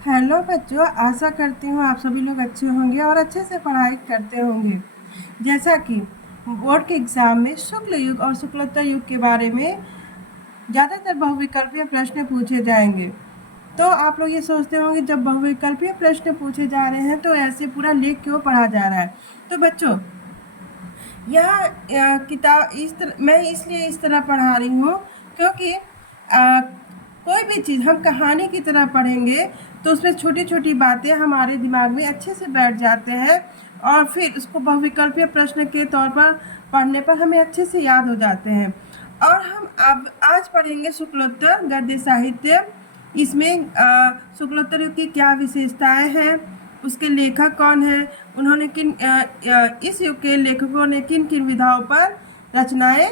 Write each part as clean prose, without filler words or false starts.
Hello बच्चों, आशा करती हूँ आप सभी लोग अच्छे होंगे और अच्छे से पढ़ाई करते होंगे। जैसा कि बोर्ड के एग्ज़ाम में शुक्ल युग और शुक्लोत्तर युग के बारे में ज़्यादातर बहुविकल्पीय प्रश्न पूछे जाएंगे। तो आप लोग ये सोचते होंगे जब बहुविकल्पीय प्रश्न पूछे जा रहे हैं तो ऐसे पूरा लेख क्यों पढ़ा जा रहा है। तो बच्चों, यह किताब मैं इसलिए इस तरह पढ़ा रही हूँ क्योंकि कोई भी चीज़ हम कहानी की तरह पढ़ेंगे तो उसमें छोटी छोटी बातें हमारे दिमाग में अच्छे से बैठ जाते हैं और फिर उसको बहुविकल्पीय प्रश्न के तौर पर पढ़ने पर हमें अच्छे से याद हो जाते हैं। और हम अब आज पढ़ेंगे शुक्लोत्तर गद्य साहित्य। इसमें शुक्लोत्तर युग की क्या विशेषताएं हैं, उसके लेखक कौन है, उन्होंने इस युग के लेखकों ने किन किन विधाओं पर रचनाएं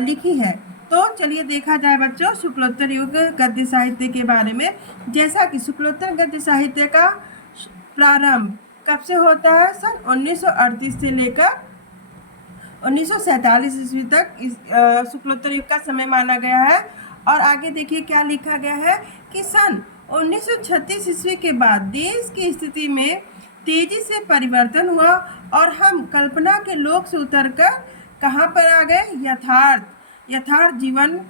लिखी है। तो चलिए देखा जाए बच्चों शुक्लोत्तर युग गद्य साहित्य के बारे में। जैसा कि शुक्लोत्तर गद्य साहित्य का प्रारंभ कब से होता है? सन 1938 से लेकर 1947 ईस्वी तक इस शुक्लोत्तर युग का समय माना गया है। और आगे देखिए क्या लिखा गया है कि सन 1936 ईस्वी के बाद देश की स्थिति में तेजी से परिवर्तन हुआ और हम कल्पना के लोक से उतरकर कहाँ पर आ गए? यथार्थ जीवन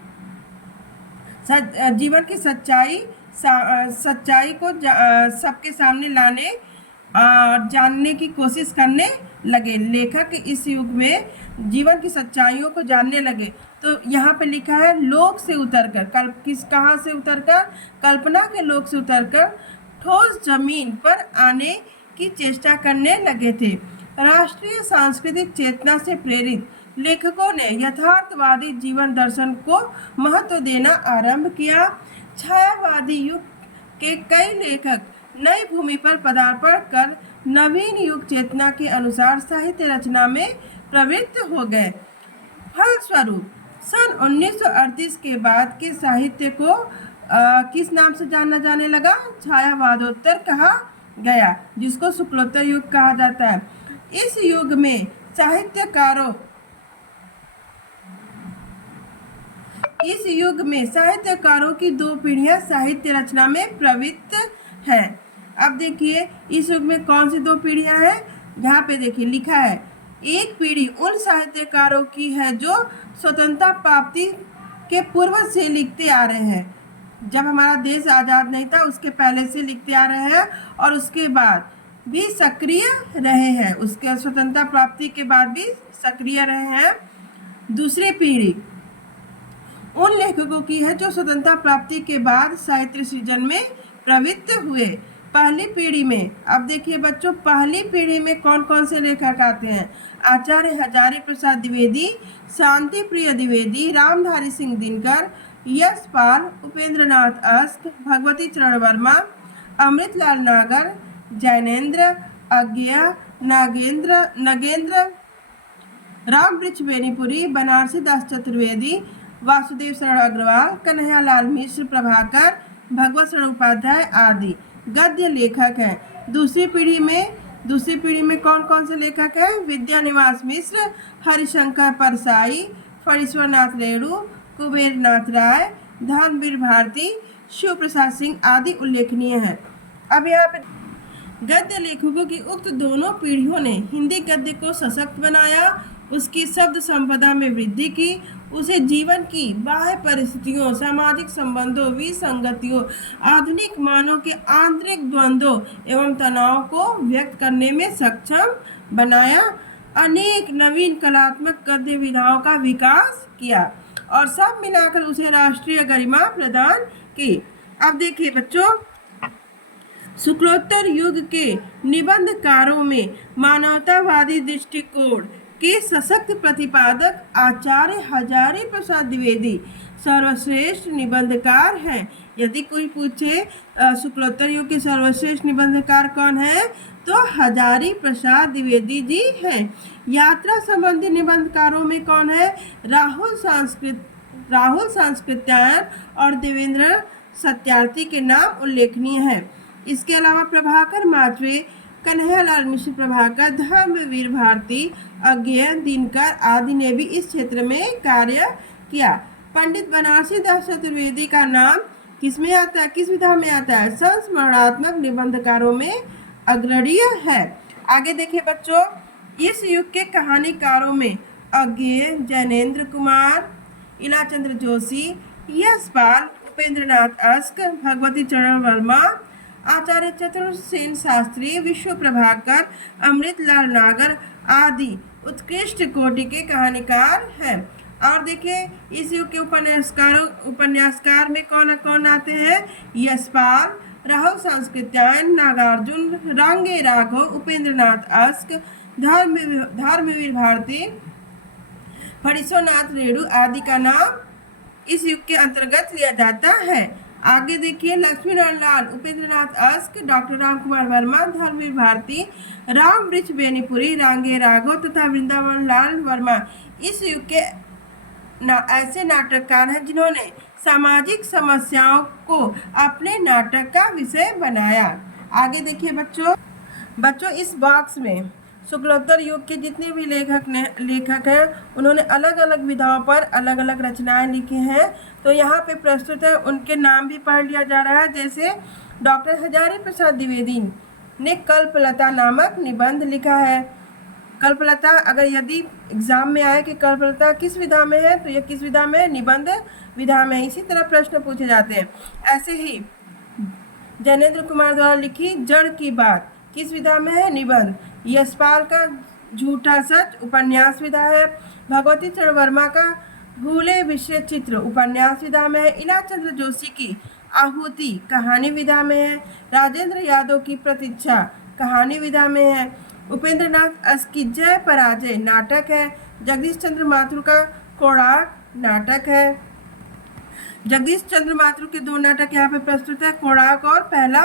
की सच्चाई को सबके सामने लाने और जानने की कोशिश करने लगे। लेखक इस युग में जीवन की सच्चाइयों को जानने लगे। तो यहाँ पे लिखा है लोक से उतरकर, कहाँ से उतरकर? कल्पना के लोक से उतरकर ठोस जमीन पर आने की चेष्टा करने लगे थे। राष्ट्रीय सांस्कृतिक चेतना से प्रेरित लेखकों ने यथार्थवादी जीवन दर्शन को महत्व देना आरंभ किया। छायावादी युग के कई लेखक नई भूमि पर पदार्पण कर नवीन युग चेतना के अनुसार साहित्य रचना में प्रवृत्त हो गए। फलस्वरूप सन 1938 के बाद के साहित्य को किस नाम से जाना जाने लगा? छायावादोत्तर कहा गया, जिसको शुक्लोत्तर युग कहा जाता है। इस युग में साहित्यकारों की दो पीढ़ियां साहित्य रचना में प्रवृत्त हैं। अब देखिए इस युग में कौन सी दो पीढ़ियां हैं? यहाँ पे देखिए लिखा है एक पीढ़ी उन साहित्यकारों की है जो स्वतंत्रता प्राप्ति के पूर्व से लिखते आ रहे हैं, जब हमारा देश आज़ाद नहीं था उसके पहले से लिखते आ रहे हैं और उसके बाद भी सक्रिय रहे हैं, उसके स्वतंत्रता प्राप्ति के बाद भी सक्रिय रहे हैं। दूसरी पीढ़ी उन लेखकों की है जो स्वतंत्रता प्राप्ति के बाद साहित्य सृजन में प्रवृत्त हुए। पहली पीढ़ी में, अब देखिए बच्चों, पहली पीढ़ी में कौन कौन से लेखक आते हैं? आचार्य हजारी प्रसाद द्विवेदी, शांति प्रिय द्विवेदी, रामधारी सिंह दिनकर, यशपाल, उपेंद्रनाथ अस्त, भगवती चरण वर्मा, अमृतलाल नागर, जैनेन्द्र अज्ञेय, नगेंद्र रामवृक्ष बेनीपुरी, बनारसी दास चतुर्वेदी, वासुदेव शरण अग्रवाल, कन्हैयालाल मिश्र, प्रभाकर, भगवत शरण उपाध्याय आदि गद्य लेखक हैं। दूसरी पीढ़ी में कौन कौन से लेखक हैं? विद्यानिवास मिश्र, हरिशंकर परसाई, फणीश्वरनाथ रेणु, कुबेरनाथ राय, धर्मवीर भारती, शिव प्रसाद सिंह आदि उल्लेखनीय हैं। अब यहाँ पे गद्य लेखकों की उक्त दोनों पीढ़ियों ने हिंदी गद्य को सशक्त बनाया, उसकी शब्द संपदा में वृद्धि की, उसे जीवन की बाह्य परिस्थितियों, सामाजिक संबंधों, विसंगतियों, आधुनिक मानव के आंतरिक द्वंद्वों एवं तनाव को व्यक्त करने में सक्षम बनाया। अनेक नवीन कलात्मक गद्य विधाओं का विकास किया और सब मिलाकर उसे राष्ट्रीय गरिमा प्रदान की। अब देखिए बच्चों, शुक्लोत्तर युग के निबंधकारों में मानवतावादी दृष्टिकोण के सशक्त प्रतिपादक आचार्य हजारी प्रसाद द्विवेदी सर्वश्रेष्ठ निबंधकार हैं। यदि कोई पूछे शुक्लोत्तर युग के सर्वश्रेष्ठ निबंधकार कौन है, तो हजारी प्रसाद द्विवेदी जी हैं। यात्रा संबंधी निबंधकारों में कौन है? राहुल सांस्कृत्यायन और देवेंद्र सत्यार्थी के नाम उल्लेखनीय है। इसके अलावा प्रभाकर माचवे, कन्हैयालाल मिश्र प्रभाकर, धर्मवीर भारती, अज्ञेय, दिनकर आदि ने भी इस क्षेत्र में कार्य किया। पंडित बनारसी दास चतुर्वेदी का नाम किस में आता है, किस विधा में आता है, संस्मरणात्मक निबंधकारों में अग्रणीय है। आगे देखिए बच्चों, इस युग के कहानीकारों में अज्ञेय, जैनेन्द्र कुमार, इलाचंद्र जोशी, यशपाल, उपेंद्रनाथ अस्क, भगवती चरण वर्मा, आचार्य चतुर्सेन शास्त्री, विश्व प्रभाकर, अमृतलाल नागर आदि उत्कृष्ट कोटि के कहानीकार हैं। और देखिए इस युग के उपन्यासकार में कौन कौन आते हैं, यशपाल, राहुल सांस्कृत्यायन, नागार्जुन, रांगे राघव, उपेंद्रनाथ अस्क, धर्मवीर भारती, हरीशोनाथ रेणु आदि का नाम इस युग के अंतर्गत लिया जाता है। आगे देखिए, लक्ष्मी नारायण लाल, उपेंद्रनाथ अस्क, डॉक्टर राम कुमार वर्मा, धर्मवीर भारती, राम वृक्ष बेनीपुरी, रांगे राघव तथा वृंदावन लाल वर्मा इस युग के ऐसे नाटककार हैं जिन्होंने सामाजिक समस्याओं को अपने नाटक का विषय बनाया। आगे देखिए बच्चों इस बॉक्स में शुक्लोत्तर युग के जितने भी लेखक हैं उन्होंने अलग अलग विधाओं पर अलग अलग रचनाएं लिखी हैं। तो यहाँ पे प्रस्तुत है, उनके नाम भी पढ़ लिया जा रहा है। जैसे डॉक्टर हजारी प्रसाद द्विवेदी ने कल्पलता नामक निबंध लिखा है। कल्पलता अगर यदि एग्जाम में आए कि कल्पलता किस विधा में है, तो यह किस विधा में, निबंध विधा में। इसी तरह प्रश्न पूछे जाते हैं। ऐसे ही जैनेन्द्र कुमार द्वारा लिखी जड़ की बात किस विधा में है, निबंध। यशपाल का झूठा सच उपन्यास विधा है। भगवती चरण वर्मा का भूले विषय चित्र उपन्यास विधा में है। इलाचंद्र जोशी की आहुति कहानी विधा में है। राजेंद्र यादव की प्रतीक्षा कहानी विधा में है। उपेंद्रनाथ अस्क की जय पराजय नाटक है। जगदीश चंद्र माथुर का कोणार्क नाटक है। जगदीश चंद्र माथुर के दो नाटक यहाँ पे प्रस्तुत है, कोणार्क और पहला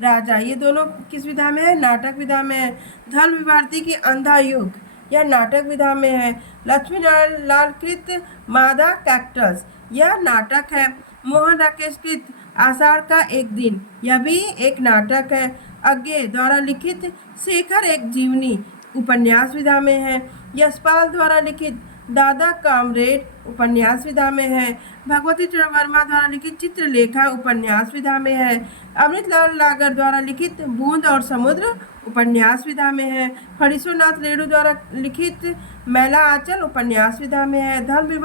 राजा। ये दोनों किस विधा में है, नाटक विधा में है। धर्मवीर भारती की अंधा युग यह नाटक विधा में है। लक्ष्मी नारायण लाल कृत मादा कैक्टस यह नाटक है। मोहन राकेश कृत आषाढ़ का एक दिन यह भी एक नाटक है। अज्ञेय द्वारा लिखित शेखर एक जीवनी उपन्यास विधा में है। यशपाल द्वारा लिखित दादा कामरेड उपन्यास विधा में है। भगवती चरण वर्मा द्वारा लिखित चित्रलेखा उपन्यास विधा में है। अमृतलाल नागर द्वारा लिखित बूंद और समुद्र उपन्यास विधा में है। हरीशोनाथ रेणु द्वारा लिखित मैला आंचल उपन्यास विधा में है। धर्मवीर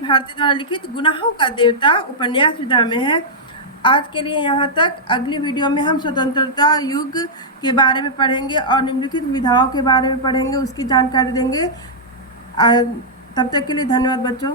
भारती द्वारा लिखित गुनाहों का देवता उपन्यास विधा में है। आज के लिए यहाँ तक। अगली वीडियो में हम स्वतंत्रता युग के बारे में पढ़ेंगे और निम्नलिखित विधाओं के बारे में पढ़ेंगे, उसकी जानकारी देंगे। तब तक के लिए धन्यवाद बच्चों।